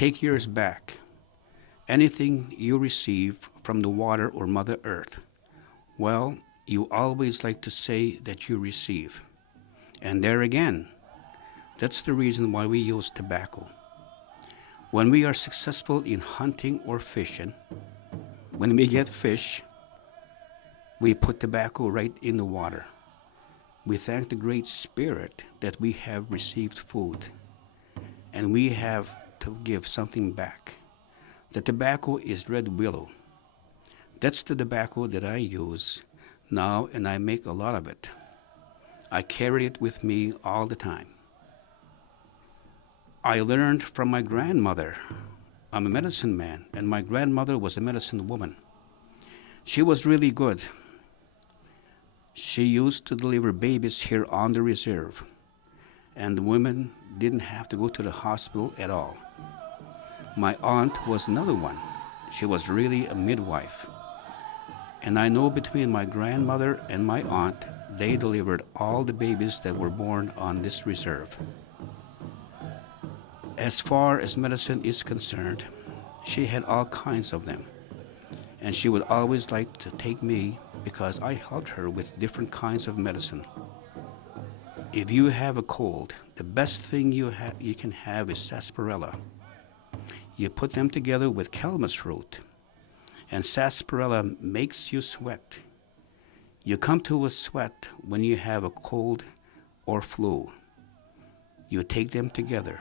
take yours back. Anything you receive from the water or Mother Earth, well, you always like to say that you receive. And there again, that's the reason why we use tobacco. When we are successful in hunting or fishing, when we get fish, we put tobacco right in the water. We thank the Great Spirit that we have received food, and we have to give something back. The tobacco is red willow. That's the tobacco that I use now, and I make a lot of it. I carry it with me all the time. I learned from my grandmother. I'm a medicine man, and my grandmother was a medicine woman. She was really good. She used to deliver babies here on the reserve, and the women didn't have to go to the hospital at all. My aunt was another one. She was really a midwife. And I know between my grandmother and my aunt, they delivered all the babies that were born on this reserve. As far as medicine is concerned, she had all kinds of them. And she would always like to take me because I helped her with different kinds of medicine. If you have a cold, the best thing you can have is sarsaparilla. You put them together with calamus root, and sarsaparilla makes you sweat. You come to a sweat when you have a cold or flu. You take them together,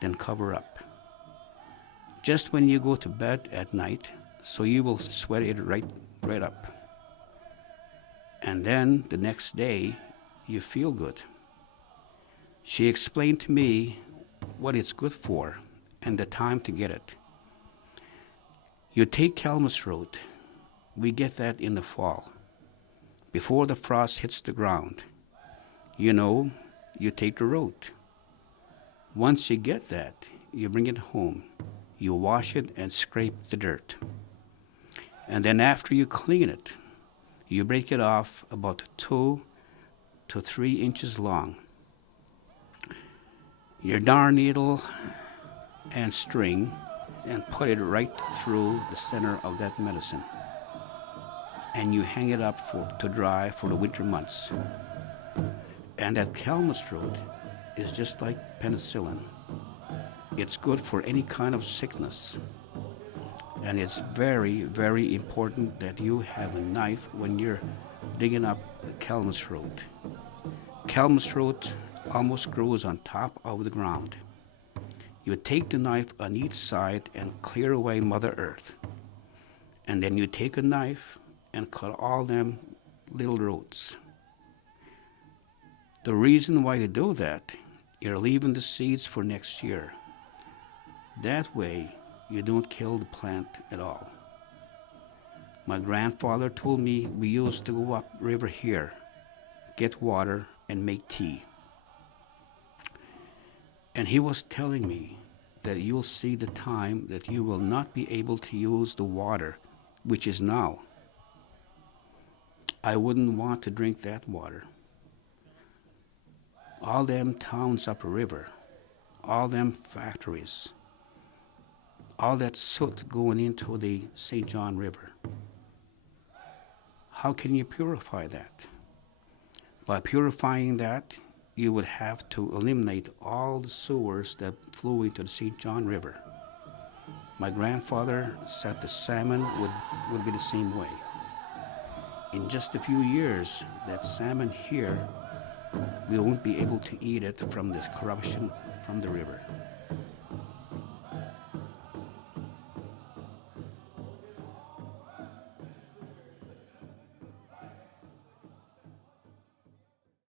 then cover up. Just when you go to bed at night, so you will sweat it right up. And then the next day, you feel good. She explained to me what it's good for and the time to get it. You take calamus root. We get that in the fall, before the frost hits the ground. You take the root. Once you get that, you bring it home. You wash it and scrape the dirt. And then after you clean it, you break it off about 2 to 3 inches long. Your darn needle and string, and put it right through the center of that medicine. And you hang it up to dry for the winter months. And that calamus root is just like penicillin. It's good for any kind of sickness. And it's very, very important that you have a knife when you're digging up the calamus root. Calamus root almost grows on top of the ground. You take the knife on each side and clear away Mother Earth. And then you take a knife and cut all them little roots. The reason why you do that, you're leaving the seeds for next year. That way, you don't kill the plant at all. My grandfather told me we used to go up river here, get water, and make tea. And he was telling me that you'll see the time that you will not be able to use the water, which is now. I wouldn't want to drink that water. All them towns up a river, all them factories, all that soot going into the St. John River. How can you purify that? By purifying that, you would have to eliminate all the sewers that flew into the St. John River. My grandfather said the salmon would be the same way. In just a few years, that salmon here, we won't be able to eat it from this corruption from the river.